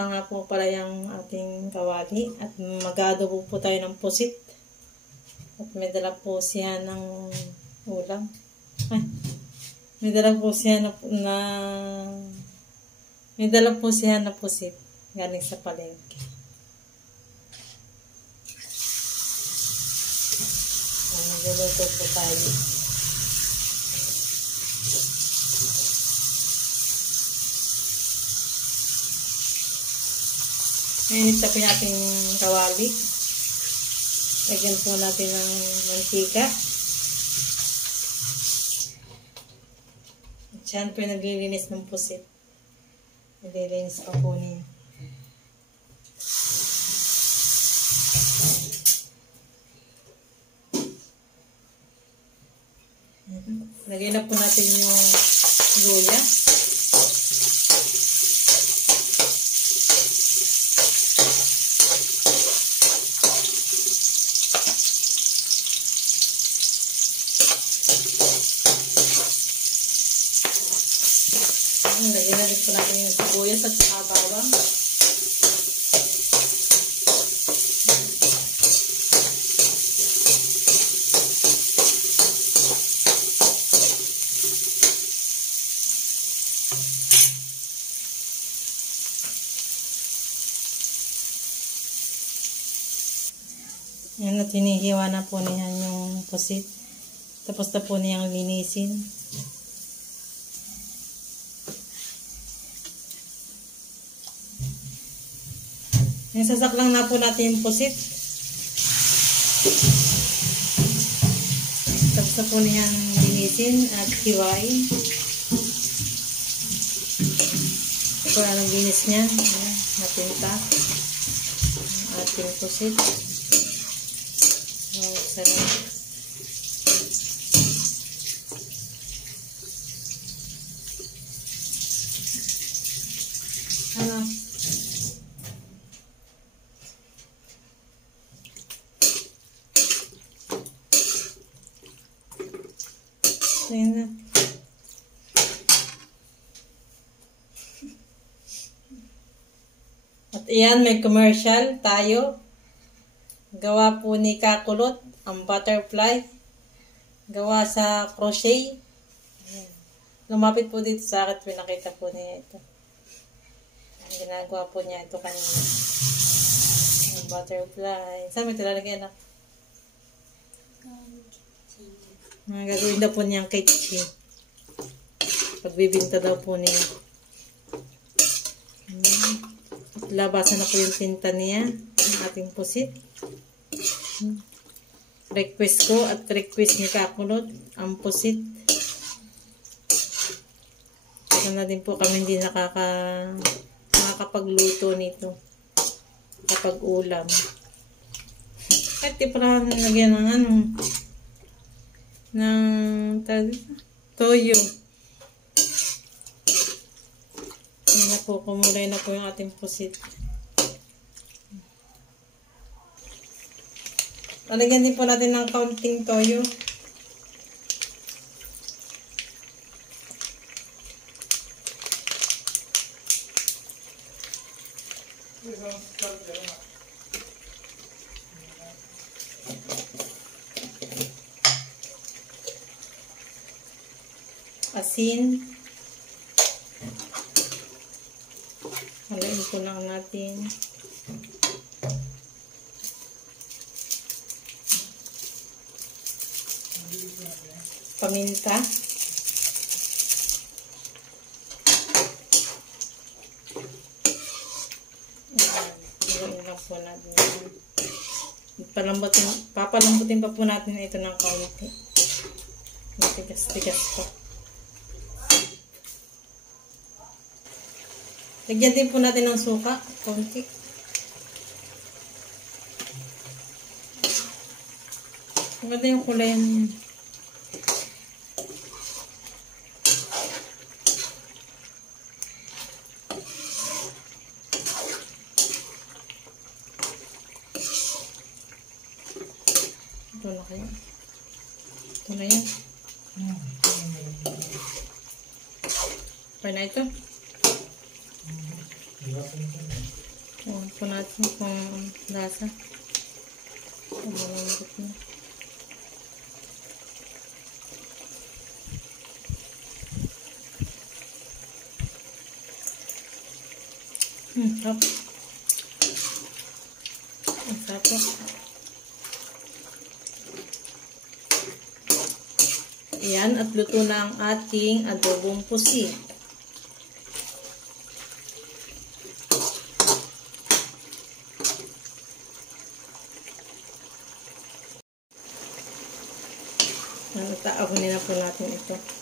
na nga po pala yung ating kawali at mag-adobo po tayo ng pusit. At may dala po siya ng ulam. Ay, may dala po siya na pusit galing sa palengke. Magluluto po tayo. Mainit na po yung ating kawali. Lagyan po natin ng mantika. At siyan po yung naglilinis ng pusit. Naglilinis pa po niya. Lagyan na po natin yung luya. Lagyan na rin po natin yung sibuyas at saka bawang. Yan at hinihiwa na po niya yung pusit. Tapos na po niyang linisin. Sasaklang na po natin yung pusit. Tapos na po niyang linisin at hiwain. Ito na ang linis niya. Natinta ang ating pusit. Oh, sarap. Ano? Ayan na. At ayan, may commercial tayo. Gawa po ni Kakulot, ang butterfly. Gawa sa crochet. Ayan. Lumapit po dito sa akin, pinakita po niya ito. Ginagawa po niya ito kanina. Ang butterfly. Saan may tilalagyan na? Gagawin daw po niyang kitchen. Pagbibinta daw po niya. Labasan na po yung tinta niya. Ang ating pusit. Request ko at request ni Kakulot ang pusit. Ito na din po kami hindi nakakapagluto nito kapag ulam. At di pa nalagyan ng ng toyo. Ayan na po, kumulay na po yung ating pusit. Lalagyan din po natin ng kaunting toyo. Asin. Halain ko lang natin. Paminta. Halain lang po natin. Papalambutin pa po natin ito ng kaunti. Tigas-tigas po. Lagyan din po natin ng suka, konti. Maganda yung kulay. Ito na kaya. Ito na yan. Pa na ito. Ewan po natin kung lasa. Malambot na. Sarap. Ang sarap po. Ayan, at luto na ang ating adobong pusit. Taabunin na po natin ito.